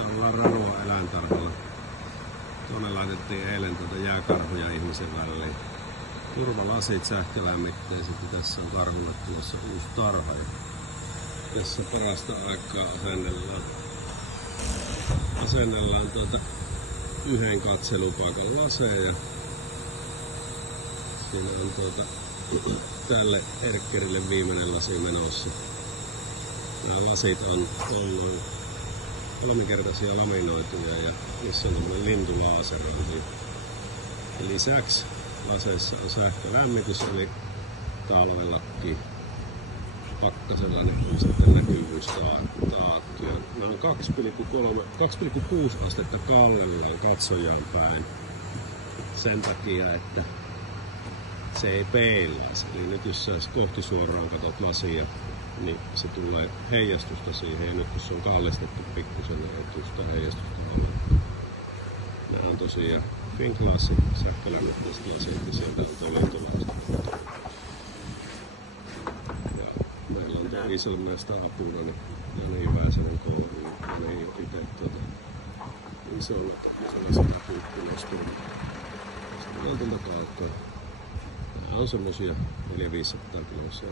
Tässä ollaan Ranoa eläintarhalla. Tuonne laitettiin eilen jääkarhuja ihmisen väliin. Turvalasit sähkölämmitteiset ja tässä on karhulle tulossa uusi tarha. Tässä parasta aikaa asennellaan yhden katselupaikan laseja. Siinä on tälle erkkerille viimeinen lasi menossa. Nämä lasit on kolmikertaisia laminoituja ja niissä on tämmöinen lintulaaserointi. Lisäksi laseissa on sähkölämmitys, eli talvellakin pakkasella niin sitten näkyvyys taattu. Nämä on 2,6 astetta kallellaan katsojaan päin sen takia, että se ei peilaisi. Eli nyt jos sä kohti suoraan katot lasia, niin se tulee heijastusta siihen. Ja nyt kun se on kallistettu pikkusen, niin ei tule sitä heijastusta ollenkaan. Nämä on tosiaan Finclass sähkölämmitteiset lasit ja sieltä on tuo lintulausta. Meillä on tuo isommasta apuna, niin Jani Väisänen koulu, ja ne itse isolla sellaisella puikkunostunut. Sitten on tuolta kaukaa. Nämä on semmosia 400-500 kiloisia.